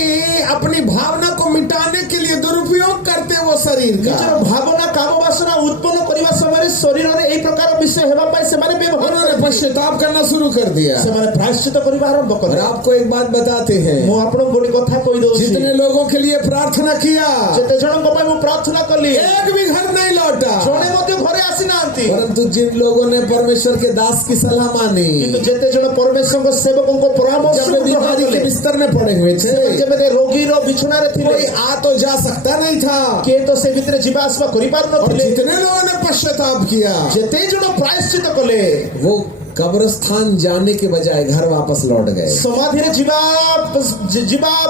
अपनी भावना को मिटाने के लिए दुरुपयोग करते वो शरीर ନିଜର का। ଭାବନା କାମ ବାସନା ଉତ୍ପନ୍ନ କରିବା ସମୟରେ ଶରୀରରେ ଏହି ପ୍ରକାର ବିଷୟ ହେବା ପାଇଁ ସେମାନେ ବ୍ୟବହାର उन्होंने କରନ୍ତି। पश्चाताप करना शुरू कर दिया। ସେମାନେ ପ୍ରାୟଶ୍ଚିତ କରିବା ଆରମ୍ଭ और କଲେ। आपको एक बात बताते हैं, ମୁଁ ଆପଣଙ୍କୁ ଗୋଟେ କଥା କହିଦଉଛି, जितने लोगों के लिए प्रार्थना किया ଯେତେ ଜଣଙ୍କ ପାଇଁ ମୁଁ ପ୍ରାର୍ଥନା କଲି एक भी घर नहीं लौटा, ଜଣେ ମଧ୍ୟ ଘରେ ଆସିନାହାନ୍ତି। परंतु जिन लोगों ने परमेश्वर के दास की सलाह मानी, କିନ୍ତୁ ଯେତେ ଜଣ ପରମେଶ୍ୱରଙ୍କ ସେବକଙ୍କ ପରାମର୍ଶ जब वे बीमारी के बिस्तर में पड़े हुए थे, ଯେବେ ରୋଗୀର ବିଛଣାରେ ଥିଲେ, कोई आ तो जा सकता नहीं था। କିଏ ତ ସେ ଭିତରେ ଯିବା ଆସିବା और କରିପାରୁନଥିଲେ। जितने लोगों ने पश्चाताप किया ଯେତେ ଜଣ ପ୍ରାୟଶ୍ଚିତ କଲେ, वो कब्रिस्तान जाने के बजाय घर वापस लौट गए। ସମାଧିରେ ଯିବା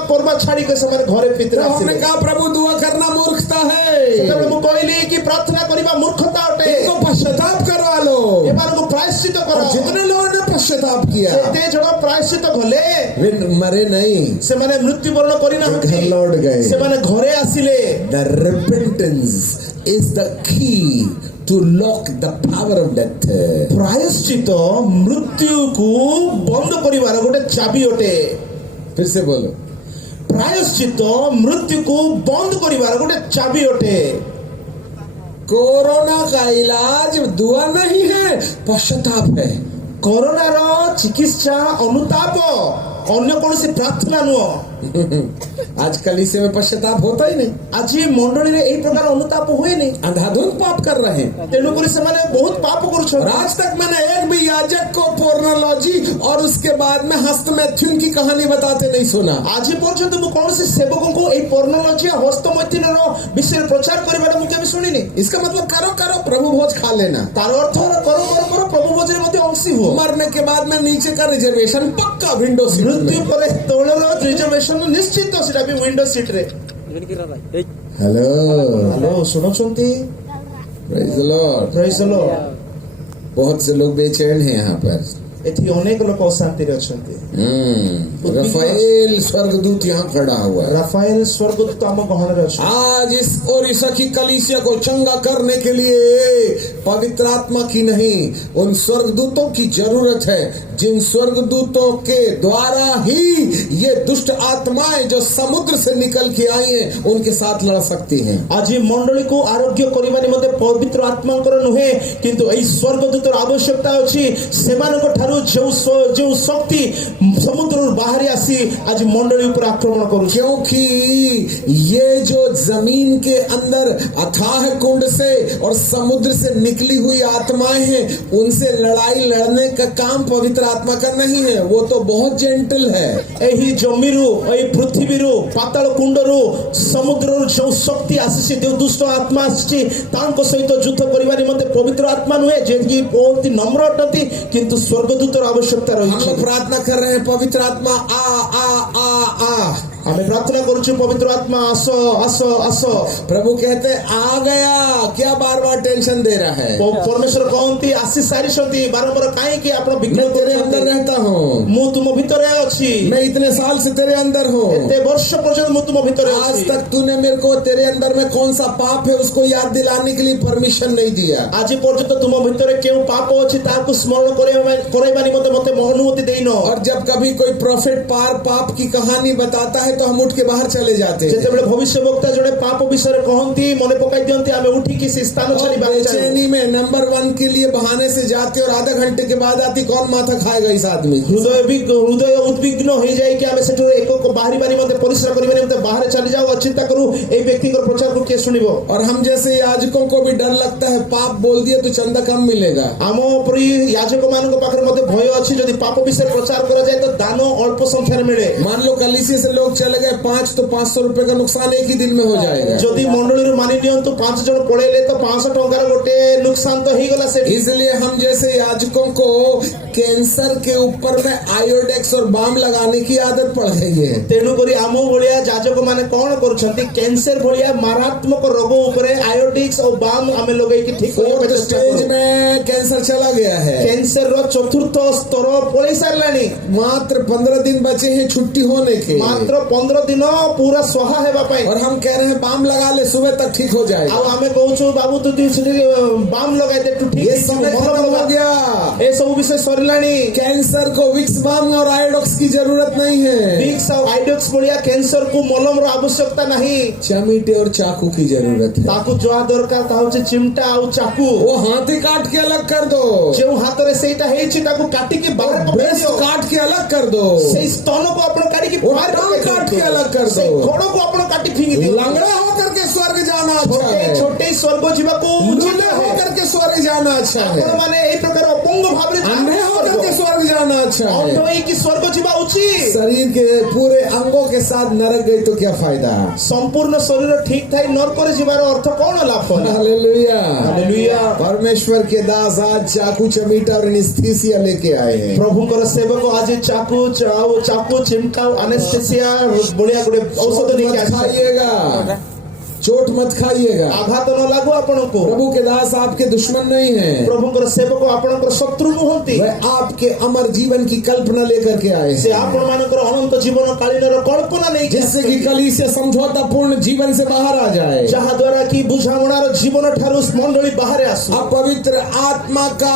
ପର୍ବ ଛାଡିକି ସେମାନେ ଘରେ ଭିତରେ तो हमने ଆସିଲେ। कहा प्रभु दुआ करना मूर्खता है, ସେତେବେଳେ ମୁଁ କହିଲି କି ପ୍ରାର୍ଥନା କରିବା ମୂର୍ଖତା ଅଟେ। इनको पश्चाताप करवा लो। ଏମାନଙ୍କୁ ପ୍ରାୟଶ୍ଚିତ କର। और जितने लोगों ने पश्चाताप किया ଯେତେ ଜଣ ପ୍ରାୟଶ୍ଚିତ କଲେ वे मरे नहीं, ସେମାନେ ମୃତ୍ୟୁବରଣ वे କରିନାହାନ୍ତି, घर लौट गए। ସେମାନେ ଘରେ ଆସିଲେ। The repentance is the key to lock the power of death. ପ୍ରାୟଶ୍ଚିତ ମୃତ୍ୟୁକୁ ବନ୍ଦ କରିବାର ଗୋଟେ ଚାବି ଅଟେ। फिर से बोलो, ପ୍ରାୟଶ୍ଚିତ ମୃତ୍ୟୁକୁ ବନ୍ଦ କରିବାର ଗୋଟେ ଚାବି ଅଟେ। कोरोना का इलाज दुआ नहीं है, पश्चाताप है। कोरोना रो चिकित्सा अनुताप अन्य कौन सी प्रार्थना नुह। आजकल इसे में पश्चाताप होता ही नहीं। आज मंडली रे एई प्रकार अनुताप हुए नहीं, अंधाधुंध पाप कर रहे हैं। तेणुकरी से माने बहुत पाप और आज तक मैंने एक भी याजक को पोर्नोलॉजी और उसके बाद में हस्तमैथुन की कहानी बताते नहीं सुना। आज पर्यंत मु कौन से सेवकों को एई पोर्नोलॉजी हस्तमैथुन रो विषय प्रचार करबाटा मु केबे सुनिनी। इसका मतलब करो करो प्रभु भोज खा लेना। तार अर्थ करो करो करो प्रभु भोज रे मते अंशी हो। मरने के बाद में नीचे का रिजर्वेशन पक्का विंडो सीट में। मृत्यु पर तोळर रिजर्वेशन निश्चित सेटा भी विंडो सीट रे। हेलो हेलो सुनछंती। Praise the Lord. Praise the Lord. बहुत से लोग बेचैन हैं यहाँ पर। एथि अनेक लोग अशांति रे अछंती। रफाएल स्वर्गदूत यहाँ खड़ा हुआ है। राफाएल स्वर्गदूत आम गहन रे अछि। आज इस ओरिसा की कलीसिया को चंगा करने के लिए पवित्र आत्मा की नहीं, उन स्वर्गदूतों की जरूरत है, जिन स्वर्गदूतों के द्वारा ही ये दुष्ट आत्माएं जो समुद्र से निकल के आई हैं उनके साथ लड़ सकती हैं। आज मंडली को आरोग्य करिबानी मते पवित्र आत्मांकर नुहे, किंतु एई स्वर्गदूतर आवश्यकता अछि। सेमानक ठारू जो शक्ति समुद्र बाहर आसी आज मंडली ऊपर आक्रमण करू। क्योंकि ये जो जमीन के अंदर अथाह कुंड से और समुद्र से निकली हुई आत्माएं हैं, उनसे लड़ाई लड़ने का काम पवित्र आत्मा का नहीं है, वो तो बहुत जेंटल है। एही जमीरु एही पृथ्वीरु पाताल कुंडरु समुद्ररु जो शक्ति आसी जो दुष्ट आत्मा आसी तांको सहित युद्ध करिबानी मते पवित्र आत्मा नुहे, जे कि बहुत नम्र अटती, किंतु स्वर्गदूतर आवश्यकता रही। हम लोग प्रार्थना कर रहे हैं पवित्र आत्मा आ आ आ आ। हमें प्रार्थना करूँ पवित्र आत्मा आसो आसो आसो। प्रभु कहते आ गया, क्या बार बार टेंशन दे रहा है? परमेश्वर कहती आसी सारी बारंबार काहे कि आपण विघ्न तेरे अंदर रहता हूँ, मु तुम भितरे अछि। मैं इतने साल से तेरे अंदर हूँ, एते वर्ष पर्यंत मु तुम भितरे अछि। आज तक तूने मेरे को तेरे अंदर में कौन सा पाप है उसको याद दिलाने के लिए परमिशन नहीं दिया। आज पर्यंत तुम भितरे केउ पाप अछि ताको स्मरण करैबानी मते मते अनुमति देइनो। और जब कभी कोई प्रोफेट पाप की कहानी बताता है तो हम उठ के बाहर चले जाते हैं। जेतेबेले भविष्यवक्ता जड़े पाप विषय कहती मने पकाई दियंती आमे उठी कि से स्थान छाड़ी बाहर बेचैनी में नंबर 1 के लिए बहाने से जाते और आधा घंटे के बाद आती, कौन माथा खाएगा इस आदमी? हृदय उद्विग्न हो जाए कि आमे सेठो एको को बाहरी बानी मते परिश्रम करिबानी मते बाहर चली जाओ और चिंता करू ए व्यक्ति को प्रचार को के सुनिबो। और हम जैसे याजकों को भी डर लगता है, पाप बोल दिए तो चंदा कम मिलेगा। आमो परि याजक मान को पाखरे मते भय अछि, जदि पाप विषय प्रचार करा जाए तो दान अल्प संख्या में मिले। मान लो कलीसिया से लोग चले गए 5 तो 500 रुपए का नुकसान एक ही दिन में हो जाएगा। जदि मंडली मानि नियंतु 5 जन पड़ेले तो 500 टंकार गोटे नुकसान तो ही गला से। इसलिए हम जैसे याजकों को कैंसर के ऊपर में आयोडेक्स और बाम लगाने की आदत पड़ गई है। तेणु करी आमो भलिया याजक माने कोन करूछंती, कैंसर भलिया मारात्मक रोग ऊपर आयोडेक्स और बाम हमें लोगे कि ठीक हो। स्टेज में कैंसर चला गया है, कैंसर रो चतुर्थ स्तर पड़े सारलानी। मात्र 15 दिन बचे हैं छुट्टी होने के, मात्र 15 दिन पूरा सहा हेबा पाई। और हम कह रहे हैं बाम लगा ले, सुबह तक ठीक हो जाएगा। अब हमें कहूछु बाबू तू बाम लगाई दे तू ठीक ये समय खत्म हो गया। ए सब विषय सरिलानी। कैंसर को विक्स बाम और आयोडेक्स की जरूरत नहीं है। विक्स और आयोडेक्स भलिया कैंसर को मलम रो आवश्यकता नहीं, चमीटे और चाकू की जरूरत है। ताकू जो दरकार ता होचे चिमटा और चाकू। वो हाथी काट के अलग कर दो, जो हाथ रे सेटा हेछि ताकू काटी के बाहर ब्रेस्ट काट के अलग कर दो, से स्तन को अपन काटी के बाहर काट के अलग कर से दो, घोड़ों को अपन काटी फेंक दो। लंगड़ा होकर के स्वर्ग जाना अच्छा है, छोटे स्वर्ग जीवा को लूले होकर के स्वर्ग जाना अच्छा है, अपन माने ए प्रकार अपंग भावरे अंधे होकर के स्वर्ग जाना अच्छा है। अंधोई की स्वर्ग जीवा उचित। शरीर के पूरे अंगों के साथ नरक गई तो क्या फायदा? संपूर्ण शरीर ठीक थाई नरक रे जीवार अर्थ कोन लाभ? Hallelujah hallelujah. परमेश्वर के दास आज चाकू चमीटा और एनेस्थीसिया लेके आए हैं। प्रभु कर सेवक आज चाकू चिमटा एनेस्थीसिया बढ़िया गुडे औषध लेके खाइएगा, चोट मत खाइएगा, आघात न लागो आपण को। प्रभु के दास आपके दुश्मन नहीं है, प्रभु कर सेवक आपण को शत्रु नहंती। वे आपके अमर जीवन की कल्पना लेकर के आए से आपण मानकर अनंत जीवन कालीन रो कल्पना नहीं, जिससे कि कलीसिया समझौतापूर्ण जीवन से बाहर आ जाए, जहां द्वारा की बुझामणार जीवन ठारू मंडली बाहर आसु। अब पवित्र आत्मा का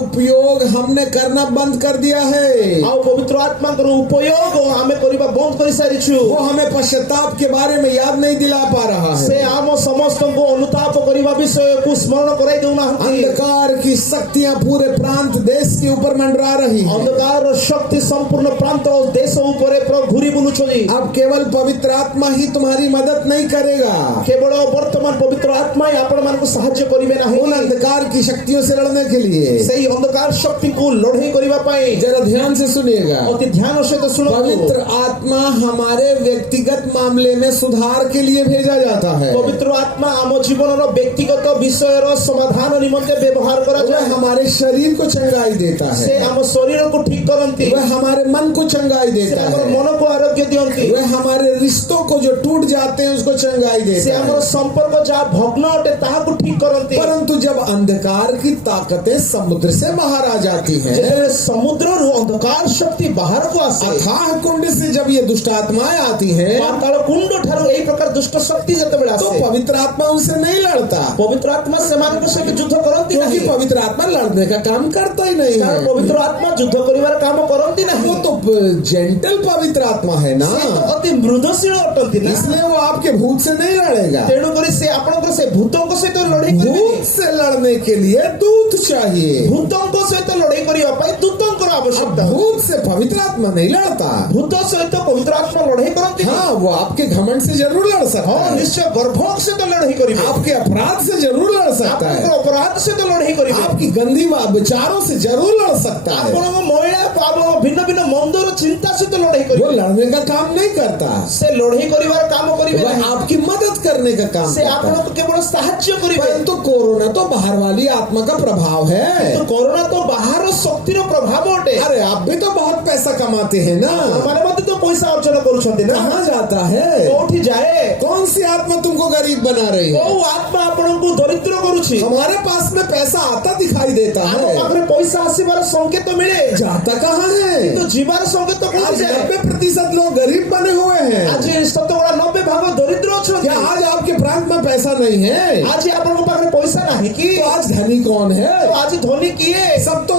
उपयोग हमने करना बंद कर दिया है। आ पवित्र आत्मा का उपयोग हमें करबा बंद कर सारिछु। वो हमें पश्चाताप के बारे में याद नहीं दिला पा रहा है। से है। आम समस्त को अनुताप करने विषय को स्मरण कराई देना अंधकार की शक्तियां पूरे प्रांत देश के ऊपर मंडरा रही हैं। अंधकार शक्ति संपूर्ण प्रांत और देश ऊपर घूरी बुलुछी। अब केवल पवित्र आत्मा ही तुम्हारी मदद नहीं करेगा। केवल वर्तमान पवित्र आत्मा ही आपण मान को सहाय्य करिवे उन नाही। अंधकार की शक्तियों से लड़ने के लिए सही अंधकार शक्ति को लड़ाई करबा पाए जरा ध्यान से सुनिएगा। अति ध्यान से तो सुनो। पवित्र आत्मा हमारे व्यक्तिगत मामले में सुधार के लिए भेजा जाता है। पवित्र आत्मा आम जीवन रो व्यक्तिगत विषय रो समाधान निमंते व्यवहार करा वह जाए। हमारे शरीर को चंगाई देता से है। आम शरीर को ठीक करंती। वह हमारे मन को चंगाई से देता हमर है। मन को आरोग्य दियंती। वह हमारे रिश्तों को जो टूट जाते हैं उसको चंगाई से देता हमर है। संपर्क जा भग्न अटे ताहा को ठीक करंती। परंतु जब अंधकार की ताकतें समुद्र से बाहर आ जाती हैं, जेतेबेले समुद्र रो अंधकार शक्ति बाहर को आसे अथाह कुंड से जब ये दुष्ट आत्माएं आती हैं, पाताल कुंड ठारो एई प्रकार दुष्ट शक्ति जेतेबेले तो आसे पवित्र आत्मा उनसे नहीं लड़ता, पवित्र आत्मा सेमान को संगे युद्ध करंती क्योंकि नहीं। पवित्र आत्मा लड़ने का काम करता ही नहीं कारण है। पवित्र आत्मा युद्ध करिवार काम करंती वो नहीं। तो जेंटल पवित्र आत्मा है ना, से तो अति मृदुशील अटंती ना। इसलिए वो आपके भूत से नहीं लड़ेगा। तेणु करी से आपनकर से भूतों को सहित लड़ाई भूत करिवे। से लड़ने के लिए दूत चाहिए। भूतों को सहित लड़ाई करिवा पाई दूतों को आवश्यकता। भूत से पवित्र आत्मा नहीं लड़ता। भूत सहित पवित्र आत्मा लड़ाई करंती नहीं। हाँ, वो आपके घमंड से जरूर लड़ सकता हाँ है, निश्चय गर्भों से तो लड़ाई करिवे। आपके अपराध से जरूर लड़ सकता है, आपनकर अपराध से तो लड़ाई करिवे। आपकी गंदी विचारों से जरूर लड़ सकता है। आपनकर महिला पाप भिन्न भिन्न मंदर चिंता से तो लड़ाई वो करिवे। लड़ने का काम नहीं करता, से लड़ाई करिवार काम करिवे वह नहीं। आपकी मदद करने का काम से करता है। आपन को केवल साहाय्य करिवे। परंतु कोरोना तो बाहर वाली आत्मा का प्रभाव है। तो कोरोना तो बाहर शक्ति रो प्रभाव अटे। अरे आप भी तो बहुत पैसा कमाते हैं ना, हमारे मध्य तो पैसा अर्जन करुछंती ना। कहाँ जाता है? कोठी जाए कौन सी आत्मा तुमको गरीब बना रही है? को आत्मा आपनକୁ दरिद्र करूछि। हमारे पास में पैसा आता दिखाई देता ଆମ है, ପାଖରେ पैसा ଆସିବାର संकेत मिले जाता कहाँ है? କିନ୍ତୁ ଯିବାର संकेत कोठी आज जाए। 90% लोग गरीब बने हुए हैं। आज शतकड़ा 90 भाग दरिद्र अछंती। क्या आज आपके प्रांत में पैसा नहीं है? आज आपनଙ୍କ पाखरे पैसा नाही कि तो आज धनी कौन है? तो आज धनी किए। सब तो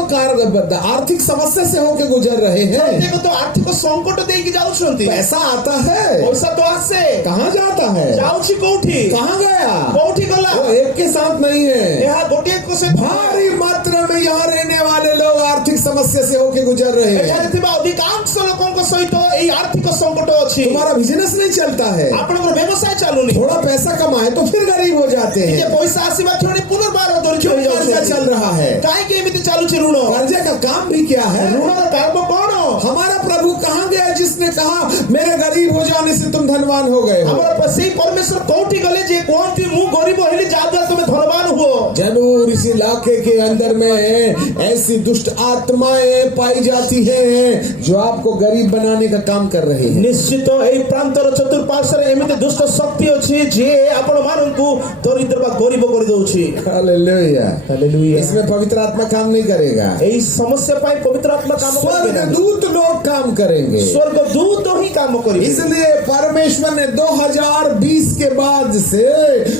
आर्थिक समस्या से होके गुजर रहे हैं। प्रत्येक तो आर्थिक संकट देकी जाउछंती। पैसा आता है, पैसा तो आसे कहाँ जाता है? जाउछि कोठी कहाँ गया? कोठी गला। वो एक के साथ नहीं है। यहाँ गोटे को से भारी मात्रा में यहाँ रहने वाले लोग आर्थिक समस्या से होके गुजर रहे हैं। एठारे थिबा अधिकांश लोकଙ୍କ सहित एई आर्थिक संकट अछि। तुम्हारा बिजनेस नहीं चलता है, आपनकर व्यवसाय चालुनी। थोड़ा पैसा कमाए तो फिर गरीब हो जाते जे हैं। पैसा आसीबा छोड़ी पुनर्बार दरिद्र क्यों हो कर्जा जाउछि। चल रहा है? काहे के एमिति चालुछि ऋण। कर्जे का काम भी क्या है? ऋण काम कोन। हमारा प्रभु कहाँ गया जिसने कहा मेरे गरीब हो जाने से तुम धनवान हो गए हो? हमर सेई परमेश्वर कोठी गले जे कोंती मु गरीब होली जादा तुम धनवान हुओ। जरूर इस इलाके के अंदर में ऐसी दुष्ट आत्माएं पाई जाती हैं जो आपको गरीब बनाने का काम कर रही है। निश्चित एई प्रांतर चतुर्पार्श्वरे एमिति दुष्ट शक्ति अछि जे आपण माननकु दरिद्र बा गरीब करि दउछि। हालेलुया। हालेलुया। इसमें पवित्र आत्मा काम नहीं करेगा, एई समस्या पाई पवित्र आत्मा काम करिवे ना। स्वर्गदूत लोग काम करेंगे। स्वर्गदूत ही काम करिवे। इसलिए परमेश्वर ने 2020 के बाद से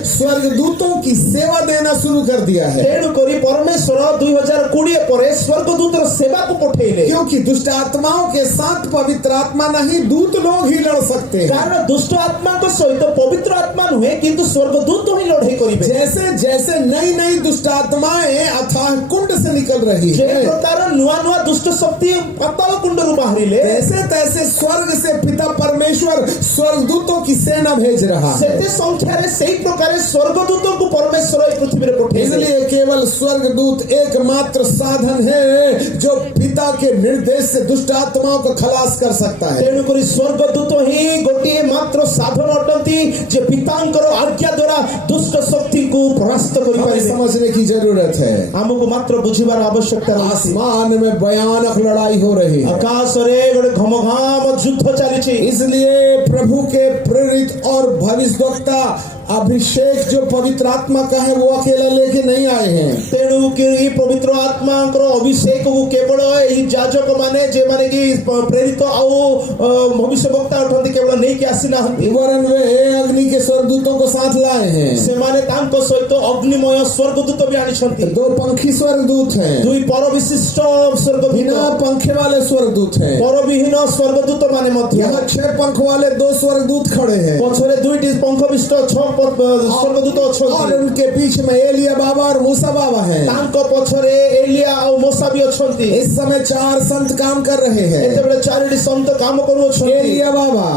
स्वर्गदूतों की सेवा देना शुरू कर दिया है, तेणु करी परमेश्वर 2020 परे स्वर्गदूतर सेवा को पठेले। क्योंकि दुष्ट आत्माओं के साथ पवित्र आत्मा नहीं दूत लोग ही लड़ सकते हैं। कारण दुष्ट आत्मा को सहित पवित्र आत्मा नुहे किंतु स्वर्गदूत ही लड़ाई करिवे। जैसे जैसे नई नई दुष्ट आत्माएं अथाह कुंड से निकल रही जे है, प्रकार नुआ नुआ दुष्ट शक्ति पाताल कुंडरू बाहरिले तैसे तैसे स्वर्ग से पिता परमेश्वर स्वर्गदूतों की सेना भेज रहा है। सेते संख्या रे सही प्रकार स्वर्गदूतों को परमेश्वर इस पृथ्वी रे पठेले। इसलिए केवल स्वर्गदूत एकमात्र साधन है जो पिता के निर्देश से दुष्ट आत्माओं को खलास कर सकता है। तेणु करी स्वर्गदूत ही गोटे मात्र साधन अटंती जे पितांकर आज्ञा द्वारा दुष्ट शक्ति को परास्त करि हमें पारिबे। समझने की जरूरत है। हमको मात्र बुझिबार आवश्यकता अछि। आसमान में भयानक लड़ाई हो रही है, आकाश रे गोटे घमघाम युद्ध चली। इसलिए प्रभु के प्रेरित और भविष्यवक्ता अभिषेक जो पवित्र आत्मा का है वो अकेला लेके नहीं आए हैं। तेणु कि पवित्र आत्मा अभिषेक को केवल यही जाजक माने जे माने कि प्रेरित भविष्यवक्ता अटंती केवल नहीं कि आसी नाहंती, वरन वे अग्नि के स्वर्गदूतों को साथ लाए हैं। से माने तांको सहित अग्निमय स्वर्गदूत भी आनिछंती। 2 पंखी स्वर्गदूत हैं, दुई पर विशिष्ट स्वर्गदूत, बिना पंखे वाले स्वर्गदूत हैं। पर विहीन स्वर्गदूत माने मध्य। यहाँ 6 पंख वाले 2 स्वर्गदूत खड़े हैं। पछरे दुईटी पंख विशिष्ट 6 ସ୍ୱର୍ଗଦୂତ और ଅଛନ୍ତି उनके पीछे में एलिया बाबा और मूसा बाबा हैं। ତାଙ୍କ ପଛରେ ଏଲିଆ ଆଉ ମୋସା ବି ଅଛନ୍ତି इस समय 4 संत काम कर रहे हैं। ଏତେବେଳେ ଚାରିଟି ସନ୍ଥ କାମ କରୁଅଛନ୍ତି एलिया बाबा,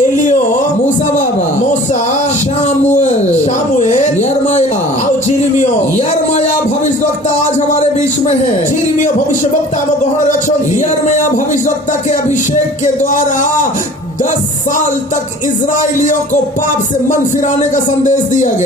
ଏଲିଓ मूसा बाबा, ମୋସା शामुएल, ସାମୁଏଲ यर्मया। ଆଉ ଜିରିମିୟ यर्मया भविष्यवक्ता आज हमारे बीच में है। ଜିରିମିୟ ଭବିଷ୍ୟବକ୍ତା ଆମ ଗହଣରେ ଅଛନ୍ତି यर्मया भविष्यवक्ता के अभिषेक के द्वारा 10 साल तक इजराइलियों को पाप से मन फिराने का संदेश दिया गया।